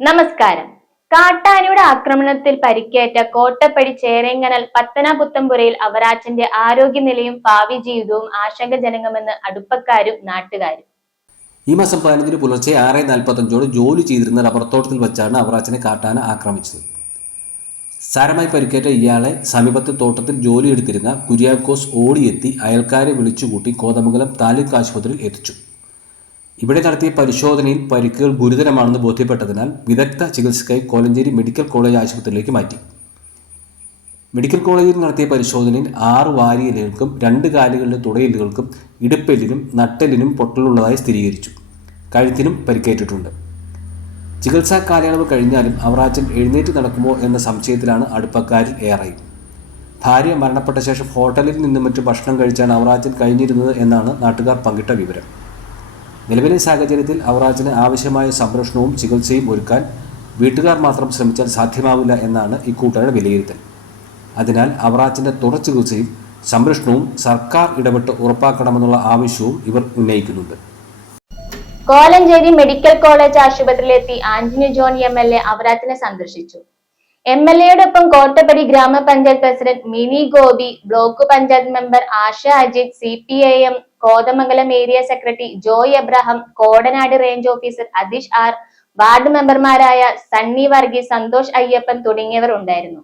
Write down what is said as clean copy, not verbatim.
നമസ്കാരം. കാട്ടാനയുടെ ആക്രമണത്തിൽ പരിക്കേറ്റ കോട്ടപ്പടി ചേരേങ്ങനാൽ പത്തനാപുത്തമ്പുരയിൽ അവറാച്ചന്റെ ആരോഗ്യനിലയും ഭാവി ജീവിതവും ആശങ്കജനകമെന്ന് അടുപ്പക്കാരും നാട്ടുകാരും. ഈ മാസം 15 പുലർച്ചെ 6:45 ജോലി ചെയ്തിരുന്ന റബ്ബർ തോട്ടത്തിൽ വെച്ചാണ് അവറാച്ചനെ കാട്ടാന ആക്രമിച്ചത്. സാരമായി പരിക്കേറ്റ ഇയാളെ സമീപത്തെ തോട്ടത്തിൽ ജോലിയെടുത്തിരുന്ന കുര്യാക്കോസ് ഓടിയെത്തി അയൽക്കാരെ വിളിച്ചുകൂട്ടി കോതമംഗലം താലൂക്ക് ആശുപത്രിയിൽ എത്തിച്ചു. ഇവിടെ നടത്തിയ പരിശോധനയിൽ പരിക്കുകൾ ഗുരുതരമാണെന്ന് ബോധ്യപ്പെട്ടതിനാൽ വിദഗ്ധ ചികിത്സയ്ക്കായി കോലഞ്ചേരി മെഡിക്കൽ കോളേജ് ആശുപത്രിയിലേക്ക് മാറ്റി. മെഡിക്കൽ കോളേജിൽ നടത്തിയ പരിശോധനയിൽ 6 വാരിയെല്ലുകൾക്കും 2 കാലുകളിലെ തുടയെല്ലുകൾക്കും ഇടുപ്പെല്ലിനും നട്ടെല്ലിനും പൊട്ടലുള്ളതായി സ്ഥിരീകരിച്ചു. കഴുത്തിനും പരിക്കേറ്റിട്ടുണ്ട്. ചികിത്സാ കാലയളവ് കഴിഞ്ഞാലും അവറാച്ചൻ എഴുന്നേറ്റ് നടക്കുമോ എന്ന സംശയത്തിലാണ് അടുപ്പക്കാരിൽ ഏറെയും. ഭാര്യ മരണപ്പെട്ട ശേഷം ഹോട്ടലിൽ നിന്നും മറ്റു ഭക്ഷണം കഴിച്ചാണ് അവറാച്ചൻ കഴിഞ്ഞിരുന്നത് എന്നാണ് നാട്ടുകാർ പങ്കിട്ട വിവരം. നിലവിലെ സാഹചര്യത്തിൽ അവറാച്ചന് ആവശ്യമായ സംരക്ഷണവും ചികിത്സയും ഒരുക്കാൻ വീട്ടുകാർ മാത്രം ശ്രമിച്ചാൽ സാധ്യമാവില്ല എന്നാണ് ഇക്കൂട്ടരുടെ വിലയിരുത്തൽ. അതിനാൽ അവറാച്ചന്റെ തുടർ ചികിത്സയും സംരക്ഷണവും സർക്കാർ ഇടപെട്ട് ഉറപ്പാക്കണമെന്നുള്ള ആവശ്യവും ഇവർ ഉന്നയിക്കുന്നുണ്ട്. കോലഞ്ചേരി മെഡിക്കൽ കോളേജ് ആശുപത്രിയിലെത്തി ആന്റണി ജോൺ MLA അവറാച്ചനെ സന്ദർശിച്ചു. MLAയോടൊപ്പം Kottappady grama panchayat president Mini Gopi, block panchayat member Asha Ajith, CPIM Kothamangalam area secretary Joy Abraham, Kodanad range officer Athish R, ward മെമ്പർമാരായ സണ്ണി വർഗീസ്, സന്തോഷ് അയ്യപ്പൻ തുടങ്ങിയവർ ഉണ്ടായിരുന്നു.